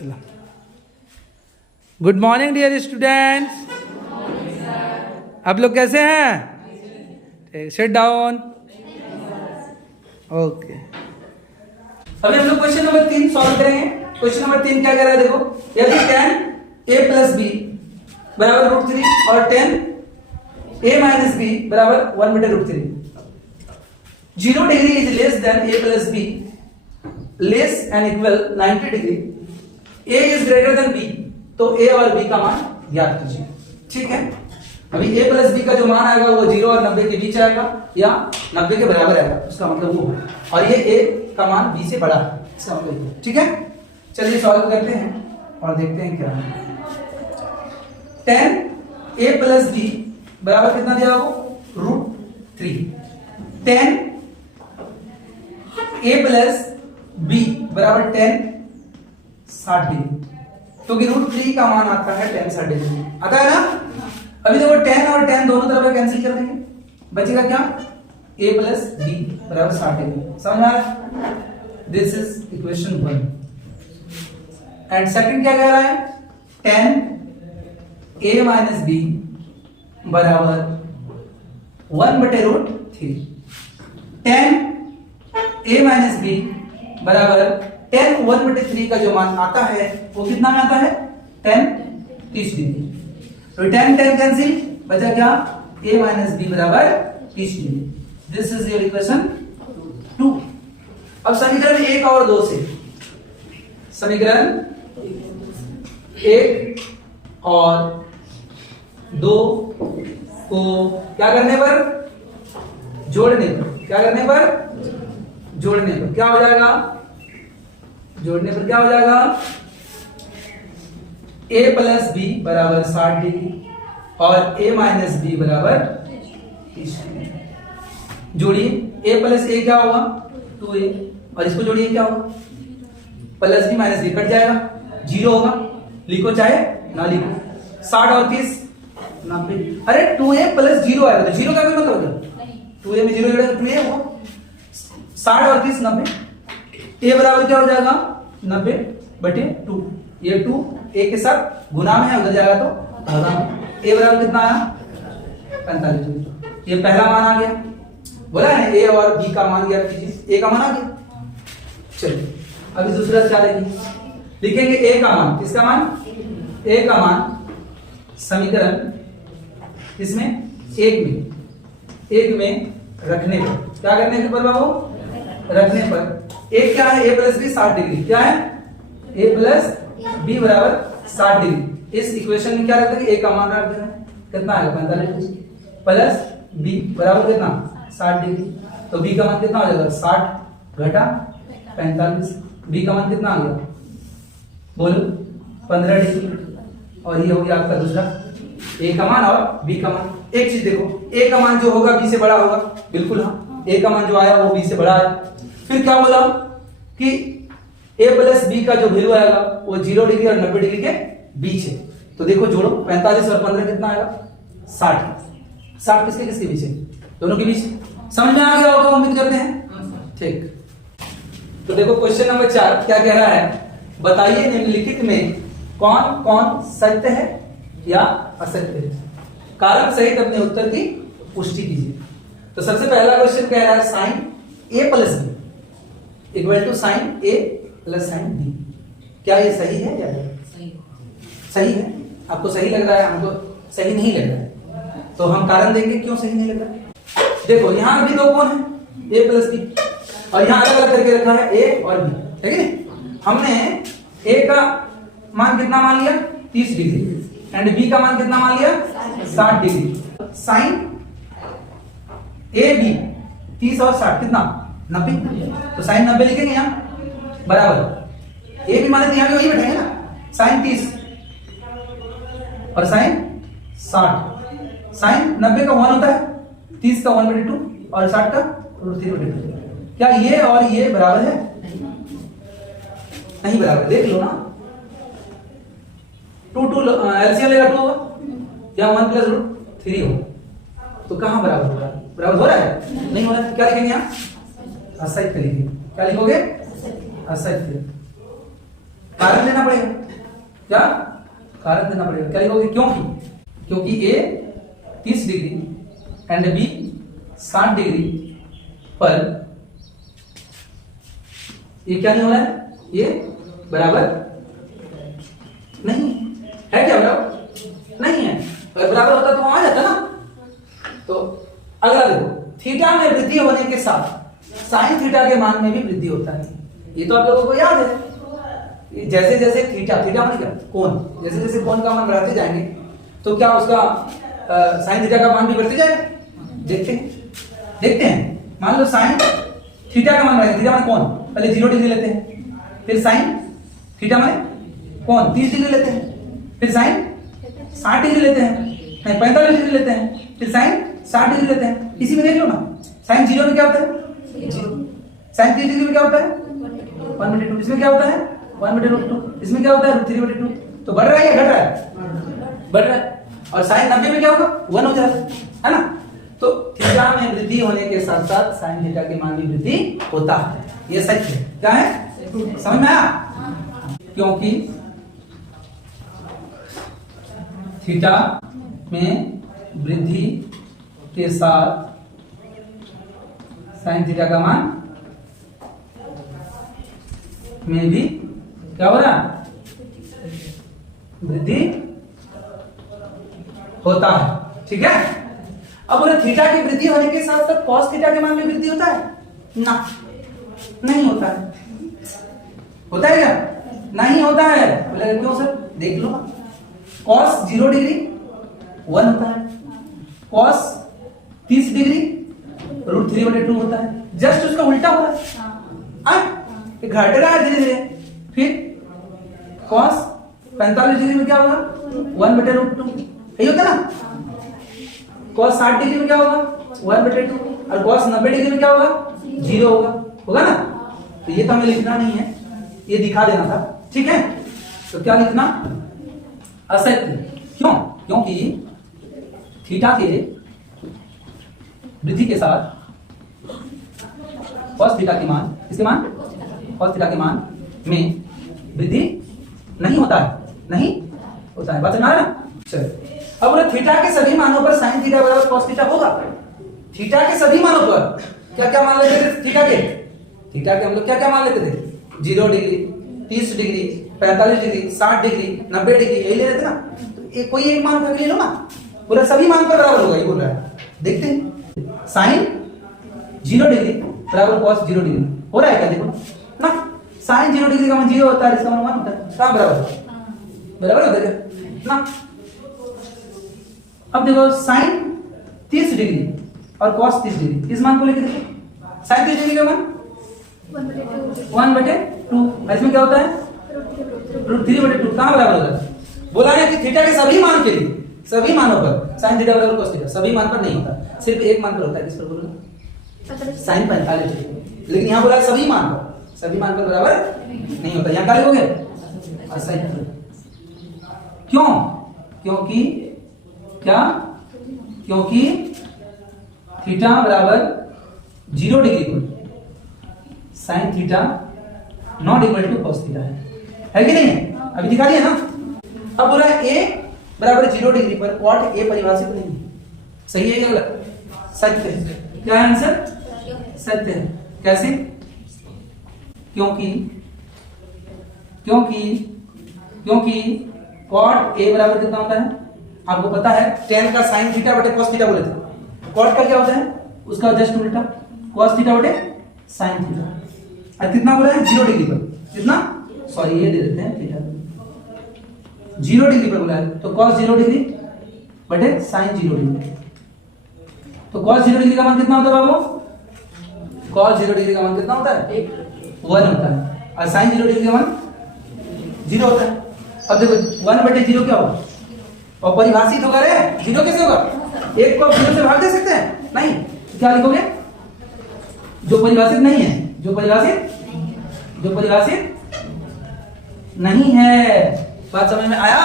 चलो, good morning dear students. आप लोग कैसे हैं? Sit down. ओके, अभी हम लोग क्वेश्चन नंबर 3 सॉल्व करेंगे। क्वेश्चन नंबर 3 क्या कह रहा है देखो, यदि tan a प्लस बी बराबर √3 और tan a माइनस बी बराबर 1/√3, 0 degree is less than a plus be less and equal 90 degree, a is greater than b, तो a और b का मान ज्ञात कीजिए। ठीक है, अभी a प्लस b का जो मान आएगा वो 0 और 90 के बीच आएगा या 90 के बराबर आएगा, उसका मतलब वो है, और ये a का मान b से बड़ा है, इसका मतलब। ठीक है, चलिए सॉल्व करते हैं और देखते हैं क्या है। tan a प्लस b बराबर कितना दिया हो? √3। tan a प्लस b बराबर tan 60 डिग्री, क्योंकि √3 का मान आता है tan 60 डिग्री, आता है ना। अभी देखो tan और tan दोनों तरफ कैंसिल कर देंगे, बचेगा क्या? a प्लस b बराबर 60 डिग्री। समझ में आया? This is equation 1। And second क्या कह रहा है? tan a माइनस b बराबर 1/√3। tan a माइनस b बराबर tan 1/3 का जो मान आता है वो कितना में आता है? tan 30 degree. तो tan कैंसिल, बचा क्या? a माइनस b बराबर 30 degree. This is your equation 2। अब समीकरण 1 और 2 से, समीकरण 1 और 2 को क्या करने पर? जोड़ने पर। क्या करने पर? जोड़ने पर क्या हो जाएगा? जोड़ने पर क्या हो जाएगा? a प्लस बी बराबर 60 डिग्री और a माइनस बी बराबर 30 डिग्री। जोड़िए, a प्लस a क्या होगा? 2a, और इसको जोड़िए क्या होगा? Plus B minus B cut जाएगा, 0 होगा। लिखो चाहे ना लिखो, 60 और 30 90। अरे 2a प्लस 0 आएगा तो 0 का भी मतलब होगा, 2a में 0 जोड़ेगा 2a होगा। 60 और 30 90, a बराबर क्या हो जाएगा? 90/2। ये 2 a के साथ गुना में है, उधर जाएगा तो भागा में। a बराबर कितना आया? 45। ये पहला मान आ गया, बोला है a और b का मान ज्ञात कीजिए, a का मान आ गया। चलिए अभी दूसरा क्या लिखेंगे? a का मान, किसका मान? a का मान समीकरण इसमें एक में रखने पर, क्या करने पर बाबू? रखने पर एक क्या है? a plus B 60 degree. क्या है? a प्लस बी बराबर 60 डिग्री। इस इक्वेशन में क्या रखते हैं? a का मान रख देना है, कितना आएगा? 45 प्लस b बराबर कितना? 60 डिग्री। तो b का मान कितना हो जाएगा? 60 घटा 45। b का मान कितना आ गया? बोलो 15 डिग्री। और ये हो गया आपका दूसरा a का मान और b का मान। एक चीज देखो, a का मान जो होगा b से बड़ा होगा, बिल्कुल हाँ, a का मान जो आया वो b से बड़ा है। फिर क्या बोला कि a प्लस b का जो वैल्यू आएगा वो 0 डिग्री और 90 डिग्री के बीच है। तो देखो जोड़ो, 45 और 15 कितना आएगा? 60। 60 किसके किसके बीच है? दोनों के बीच। समझ में आ गया होगा, उम्मीद करते हैं। ठीक, तो देखो क्वेश्चन नंबर 4 क्या कह रहा है? बताइए निम्नलिखित में कौन कौन सत्य है या असत्य है। कारक सहित अपने उत्तर की पुष्टि कीजिए। तो सबसे पहला क्वेश्चन कह रहा है sin a plus b equal to sin a plus sin b। क्या ये सही है या गलत? सही है। आपको सही लग रहा है, हमको सही नहीं लग रहा है, तो हम कारण देंगे क्यों सही नहीं लग रहा है। देखो यहां भी दो कोण है, a प्लस b, और यहां अलग अलग करके रखा है a और b। ठीक है, हमने a का मान कितना मान लिया? 30 डिग्री, एंड b का मान कितना मान लिया? 60 डिग्री। साइन ए बी 30 और 60 कितना? 90। तो साइन 90 लिखेंगे यहां, बराबर ए बी माने यहां भी वही बैठेंगे ना, साइन 30 और साइन 60। साइन 90 का 1 होता है, 30 का 1/2 और 60 का √3/2। क्या ये और ये बराबर है? नहीं बराबर, देख लो ना। 2 एलसीएम लेगा 2 होगा या 1 प्लस √3 होगा, तो कहां बराबर हो रहा है? बराबर हो रहा है? नहीं हो रहा है। क्या लिखेंगे यहां? असत्य लिखेंगे। क्या लिखोगे? असत्य। कारण देना पड़ेगा। क्या कारण देना पड़ेगा? क्या लिखोगे? क्योंकि ए 30 डिग्री एंड बी 60 डिग्री पर ये क्या नहीं हो रहा है? ये बराबर नहीं है। क्या बराबर नहीं है? अगर बराबर होता तो आ जाता ना। तो अगला देखो, थीटा में वृद्धि होने के साथ साइन थीटा के मान में भी वृद्धि होता है। ये तो आप लोगों को याद है। जैसे जैसे थीटा माने क्या? कोण। जैसे जैसे कोण का मान बढ़ाते जाएंगे तो क्या उसका साइन थीटा का मान भी बढ़ते जाएगा। देखते हैं। मान लो साइन थीटा का मान बढ़ाएंगे, थीटा माने कोण, पहले 0 डिग्री लेते हैं, फिर साइन थीटा माने कोण 30 डिग्री लेते हैं, फिर साइन 60 डिग्री लेते हैं, 45 डिग्री लेते हैं, फिर साइन 60 डिग्री लेते हैं। इसी में देख लो ना, साइन 0 में क्या होता है? 0। साइन 30 डिग्री में क्या होता है? 1/2। इसमें क्या होता है? 1/√2। इसमें क्या होता है? √3/2। तो बढ़ रहा है या घट रहा है? बढ़ रहा है। और साइन 90 में क्या होगा? 1 हो जाएगा, है ना। तो थीटा में वृद्धि होने के साथ साथ साइन थीटा के मान में वृद्धि होता है। ये सच है। क्या है? समझ में आया? क्योंकि थीटा में वृद्धि के साथ साइन थीटा का मान में भी क्या हो रहा है? वृद्धि होता है। ठीक है। अब बोले थीटा की वृद्धि होने के साथ साथ कॉस थीटा के मान में वृद्धि होता है ना? नहीं होता है। होता है क्या? नहीं होता है। बोले क्यों सर? देख लो, कॉस 0 डिग्री 1 होता है, कॉस 30 डिग्री √3/2 होता है। जस्ट उसका उल्टा हो रहा है, घट रहा है धीरे धीरे। फिर कॉस 45 डिग्री में क्या होगा? 1/√2। यही होता ना। कॉस 60 डिग्री में क्या होगा? 1/2। और कॉस 90 डिग्री में क्या होगा? 0 होगा ना। तो ये तो हमें लिखना नहीं है, ये दिखा देना था। ठीक है। तो क्या लिखना? असत्य। क्यों? क्योंकि थीटा के वृद्धि के साथ कॉस थीटा के मान, इसके मान कॉस थीटा के मान में वृद्धि नहीं होता है। नहीं होता है। बात समझ आ रहा है? चलो, अब बोले थीटा के सभी मानों पर साइन थीटा बराबर कॉस थीटा होगा। थीटा के सभी मानों पर क्या क्या मान लेते थे? थीटा के हम लोग क्या क्या मान लेते थे? 0 degree, 30 degree, 45 degree, 60 degree, 90 degree, यही ले लेते ना। तो कोई एक मान उठा के ले लो ना, बोला सभी मान पर बराबर होगा। ये बोल रहा है। देखते हैं, साइन 0 डिग्री बराबर कॉस 0 डिग्री हो रहा है क्या? देखो ना, साइन 0 डिग्री का मान 0 होता है, इसका मान 1 होता है। कहां बराबर? बराबर होता है ना। अब देखो, साइन 30 डिग्री और कॉस 30 डिग्री, इस मान को लेकर देखो। साइन 30 डिग्री का मान 1/2। इसमें क्या होता है? √3/2। कहां बराबर होता है? बोला है कि थीटा के सभी मान के लिए, सभी मानों पर साइन थीटा बराबर कॉस थीटा, सभी मान पर नहीं होता, सिर्फ एक मान पर होता है। किस पर बोलोगे? Sine 45 degree. लेकिन यहां बोला है सभी मान पर, सभी मान पर बराबर नहीं होता। यहां क्या लिखोगे? असत्य। क्यों? क्योंकि क्या? क्योंकि थीटा बराबर 0 डिग्री पर sine theta not equal to cos theta है कि नहीं? अभी दिखा दिया ना। अब बोला ए बराबर 0 डिग्री पर कॉट ए परिभाषित नहीं है। सही है या गलत? सत्य है। क्या है आंसर? सत्य है। कैसे? क्योंकि कॉट ए बराबर कितना होता है? आपको पता है, tan का साइन थीटा बटे कॉस थीटा बोले थे। कॉट का क्या होता है? उसका जस्ट उल्टा, कॉस थीटा बटे साइन थीटा। और कितना बोला है? 0 डिग्री पर। कितना? सॉरी, ये दे देते हैं थीटा 0 डिग्री पर बोला है, तो कॉस 0 डिग्री बटे साइन 0 डिग्री। तो कॉस 0 डिग्री का मान कितना होता है बाबू? कॉस 0 डिग्री का मान कितना होता है? 1 होता है। और साइन 0 डिग्री का मान 0 होता है। अब देखो, 1/0 क्या होगा? और परिभाषित होगा रे, 0 कैसे होगा? एक को 0 से भाग दे सकते हैं? नहीं। क्या लिखोगे? जो परिभाषित नहीं है, जो परिभाषित नहीं है। बात समझ में आया?